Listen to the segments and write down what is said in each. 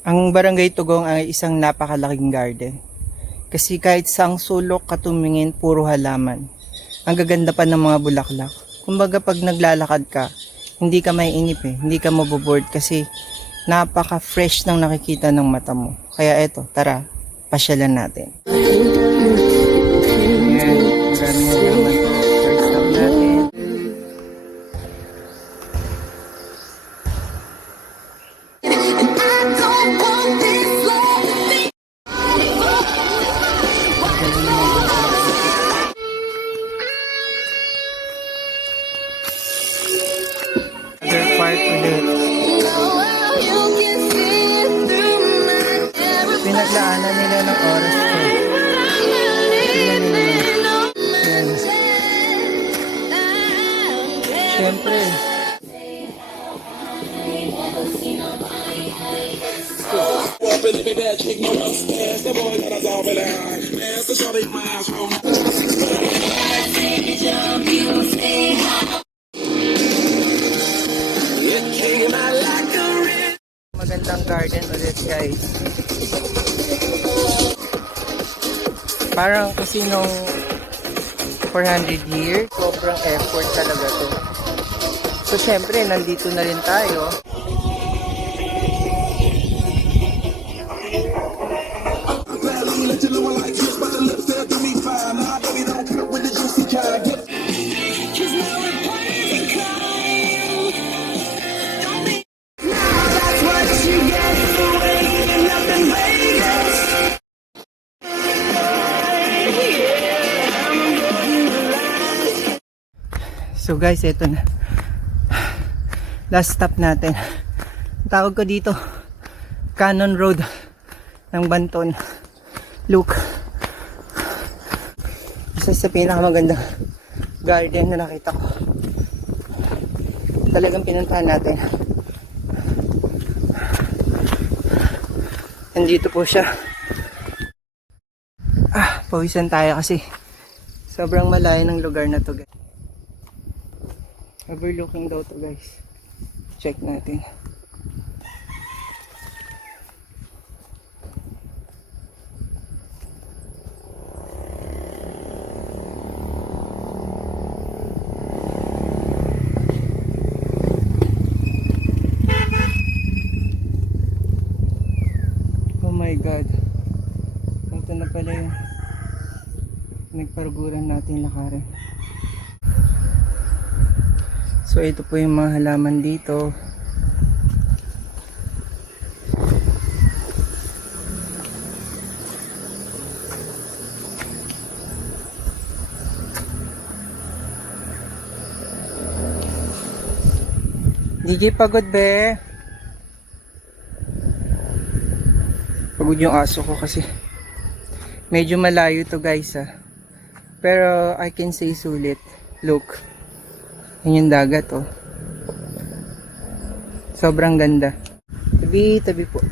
Ang Barangay Tugong ay isang napakalaking garden. Kasi kahit saang sulok katumingin, puro halaman. Ang gaganda pa ng mga bulaklak. Kumbaga pag naglalakad ka, hindi ka may inip eh. Hindi ka maboboard kasi napaka-fresh ng nakikita ng mata mo. Kaya eto, tara, pasyalan natin. Pinaglaanan nila ng oras ko. Ayan. Siyempre. Magandang garden ulit guys. Parang kasi nung 400 years, sobrang effort talaga to. So syempre, nandito na rin tayo. So guys, eto na. Last stop natin. Ang Tawag ko dito, Cannon Road ng Banton. Look. Isa sa pinakamagandang garden na nakita ko. Talagang pinuntahan natin. Nandito po siya. Ah, pawisan tayo kasi sobrang malayo ng lugar na to guys. Overlooking daw to guys. Check natin. Oh my god. Ito na pala yung natin lakarin. So ito po yung mga halaman dito. Gigi pagod be. Pagod yung aso ko kasi medyo malayo to guys ah. Pero I can say sulit. Look. Yan yung dagat, oh. Sobrang ganda. Tabi, tabi po.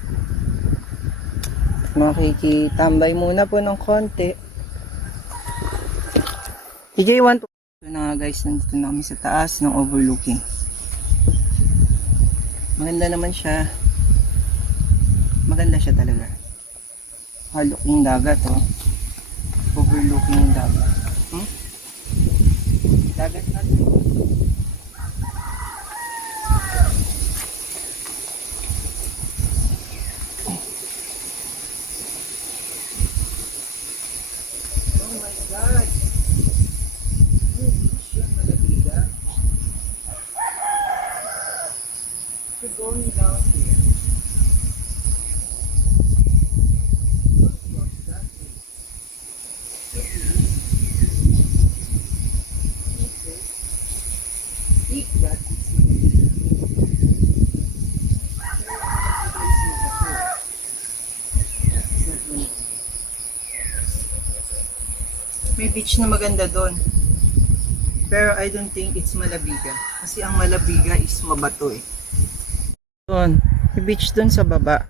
Makikitambay muna po ng konti. TJ, want to... Ito na nga guys, nandito na kami sa taas ng overlooking. Maganda naman siya. Maganda siya talaga. Halooking dagat, oh. Overlooking dagat. Dagat natin. Oh my God! We're going down here. May beach na maganda doon. Pero I don't think it's Malabiga. Kasi ang Malabiga is mabato eh. Doon. May beach doon sa baba.